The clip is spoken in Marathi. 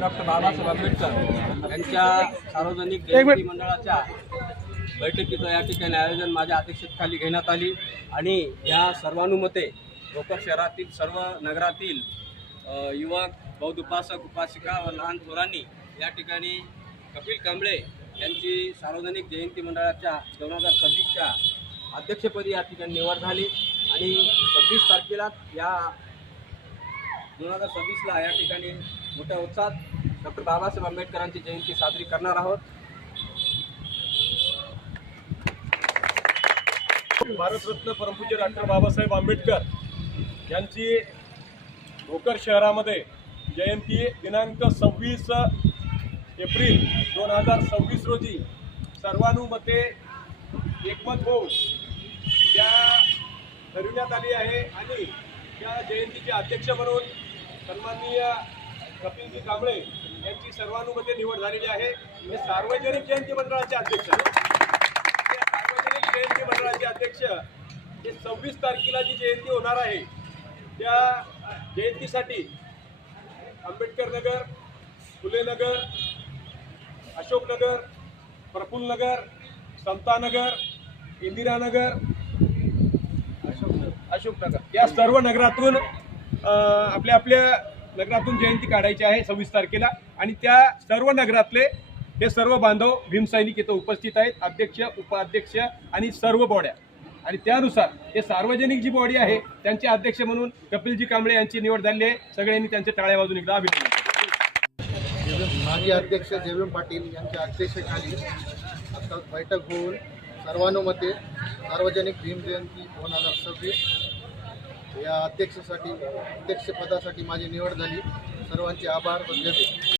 डॉक्टर बाबासाहेब आंबेडकर यांच्या सार्वजनिक जयंती मंडळाच्या बैठकीचं या ठिकाणी आयोजन माझ्या अध्यक्षतेखाली घेण्यात आली आणि या सर्वानुमते भोकर शहरातील सर्व नगरातील युवक बौद्ध उपासक उपासिका व लहान थोरांनी या ठिकाणी कपिल कांबळे यांची सार्वजनिक जयंती मंडळाच्या 2026च्या अध्यक्षपदी या ठिकाणी निवड झाली आणि 26 तारखेला या 2026ला या ठिकाणी मोठ्या उत्साहात डॉक्टर बाबासाहेब आंबेडकरांची जयंती साजरी करणार आहोत। भारतरत्न परमपूज्य डॉक्टर बाबासाहेब आंबेडकर यांची भोकर शहरामध्ये जयंती दिनांक 26 एप्रिल 2026 रोजी सर्वानुमते एकमत होऊन त्या ठरविण्यात आली आहे आणि त्या जयंतीचे अध्यक्ष म्हणून सन्माननीय कपिलजी कांबळे यांची सर्वानुमते निवड झालेली आहे। हे सार्वजनिक जयंती मंडळाचे अध्यक्ष सार्वजनिक जयंती मंडळाचे अध्यक्ष हे 26 तारखेला जी जयंती होणार आहे त्या जयंतीसाठी आंबेडकर नगर, फुले नगर, अशोक नगर, प्रफुल्ल नगर, समता नगर, इंदिरा नगर, अशोक नगर या सर्व नगरातून आपल्या नगरातून जयंती काढायची आहे 26 तारखेला आणि त्या सर्व नगरातले हे सर्व बांधव भीमसैनिक इथं उपस्थित आहेत, अध्यक्ष, उपाध्यक्ष आणि सर्व बॉड्या आणि त्यानुसार हे सार्वजनिक जी बॉडी आहे त्यांचे अध्यक्ष म्हणून कपिलजी कांबळे यांची निवड झाली आहे। सगळ्यांनी त्यांच्या टाळ्या वाजून एकदा अभिनंदन। माजी अध्यक्ष जेबीएम पाटील यांच्या अध्यक्षतेखाली आता बैठक होऊन सर्वानुमते सार्वजनिक भीम जयंती 2026 या अध्यक्षपदासाठी माझी निवड झाली। सर्वांचे आभार व जय भीम।